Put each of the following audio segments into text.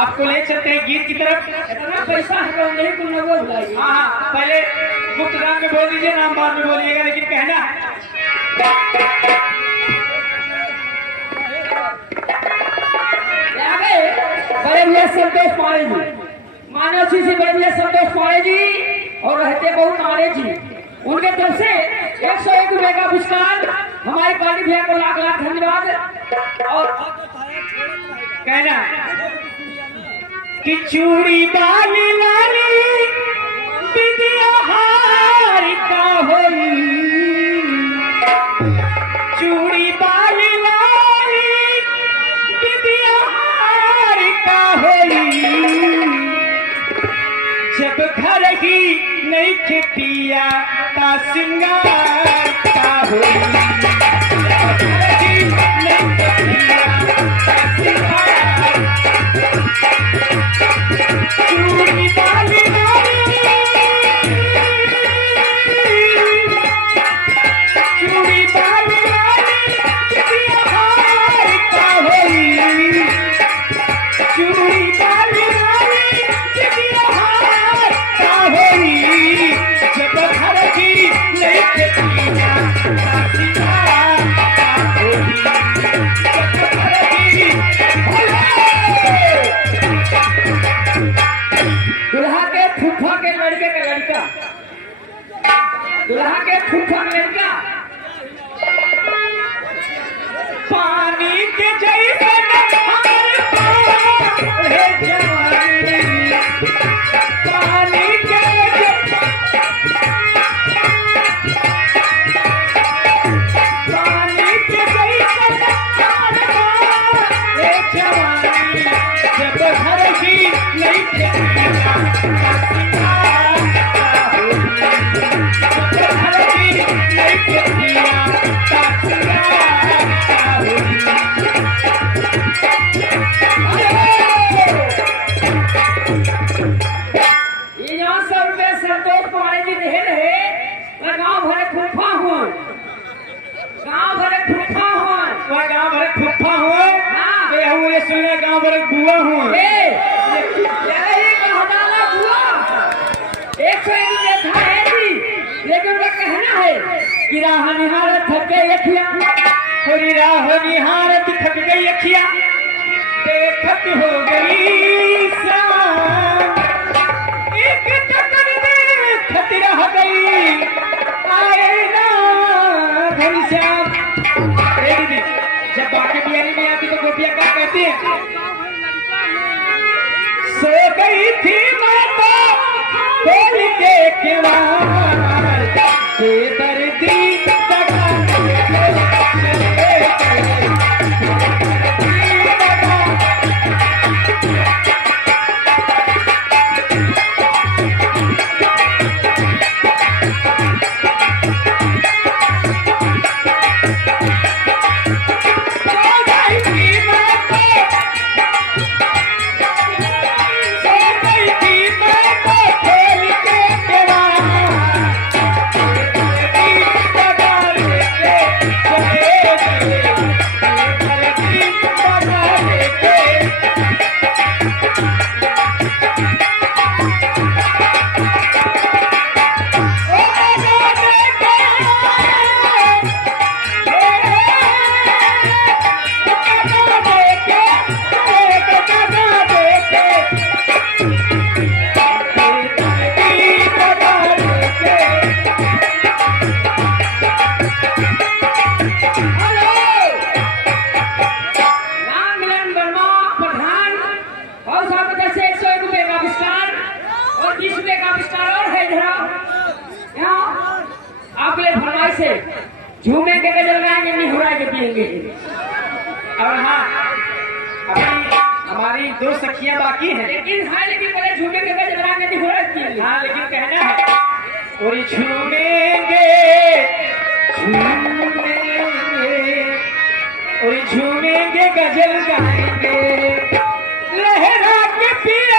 आपको ले चलते हैं गीत की तरफ। इतना पैसा है नहीं कुल लोगों बुलाइए। हाँ, पहले गुप्त राम में बोल दीजिए, नाम बाद में बोलिएगा, लेकिन कहना है बड़े भैया संतोष पाड़े जी, मानव जी से बड़े भैया संतोष पाड़े जी और रहते बहुत नारे जी, उनके तरफ से 101 रुपए का पुरस्कार हमारे पानी भैया को लाख लाख धन्यवाद। और कहना कि चूड़ी बाली लाली बिंदिया हार का होई, चूड़ी बाली लाली बिंदिया हार का होई, जब घर ही नहीं खेतिया का सिंगार का होई, दुल्हा के फूफा के लड़के का लड़का, दुल्हा के फूफा का लड़का पानी के जैसे हमारे पाँव है जवानी, पानी के पानी के जैसे हमारे पाँव है जवानी, जब घर ही नहीं खेतिया का सिंगार का होई, जब घर ही नहीं खेतिया का सिंगार का होई। ये यहाँ 100 रुपए संतोष पाड़े जी दे रहे, मैं गाँव भरे फूफा हूँ, गाँव भरे फूफा हूँ, वह गाँव भरे फुफ्फा हुए, हाँ। ये हूँ ये सुने गाँव भरे बुआ हुए। यही कहना बुआ 101 रुपए था है जी, लेकिन उनका कहना है कि राह निहारत थक गए अखियाँ, थोड़ी राह निहारत थक गई अखियाँ, देखत हो गई समान, एक चक्कर देखत रह गई, आए ना घनश्याम। एक दिन जब बाकी बियाली में आती तो गोपियाँ क्या कहती है, सो गई थी मैं तो खोल के केवाड़, बेदर्दी दगा झूमे के गजल गाएंगे, निहुरा के पिएंगे। और हाँ, अभी हमारी 2 सखियां बाकी हैं, लेकिन पहले झूमे के गजल गाएंगे, निहुरा के पिएंगे। हाँ, लेकिन कहना है और झूमेंगे झूमेंगे और झूमेंगे गजल गाएंगे, लहरा के पिए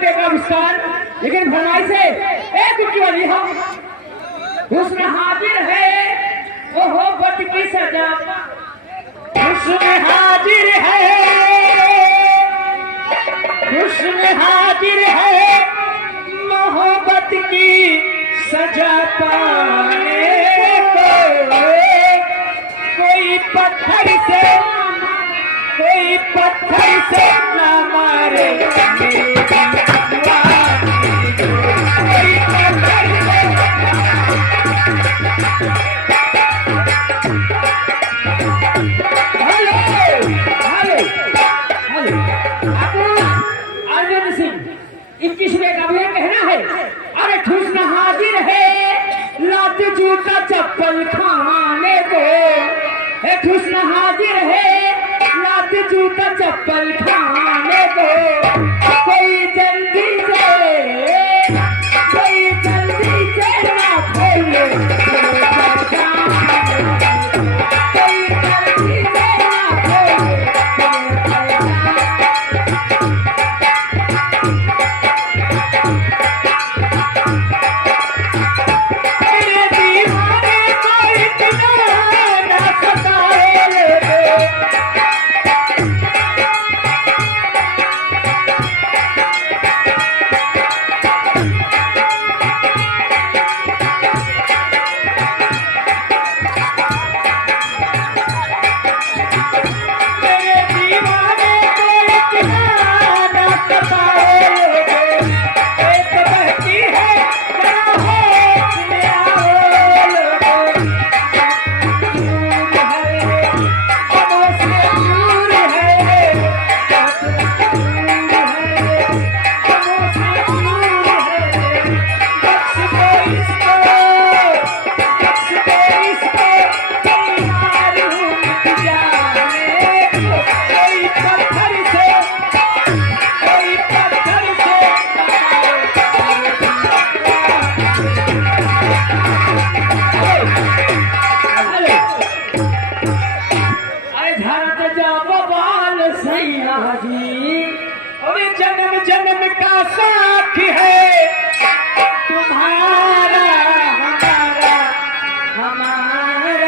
बेगा मुस्कान, लेकिन फरमाइश है एक उनकी वाली हम हुस्न हाजिर है मोहब्बत की सजा, हुस्न हाजिर है, हुस्न हाजिर है, मोहब्बत की सजा पाने को कोई पत्थर से न मारे मेरे दीवाने को, कोई पत्थर से अर्जुन सिंह 21वें का भी कहना है, अरे हुस्न हाजिर है लात जूता चप्पल खाने को, एक हुस्न हाजिर है लात जूता चप्पल खाने को, कोई जल्दी से ना खोले, कोई जल्दी से ना खोले। मेरे दीवाने को इतना न सताए रे, मेरे दीवाने को इतना न सताए रे, एक बहती है जरा होश में आओ लोगो, दूर है अब उससे दूर है, दूर है अब उससे दूर है, बख्श दो इसको, बख्श दो इसको, तैयार हूँ मिट जाने को, कोई पत्थर से अरे धरत जाओ बाल सैया जी, और जन्म जन्म का साथ है तुम्हारा हमारा, हमारा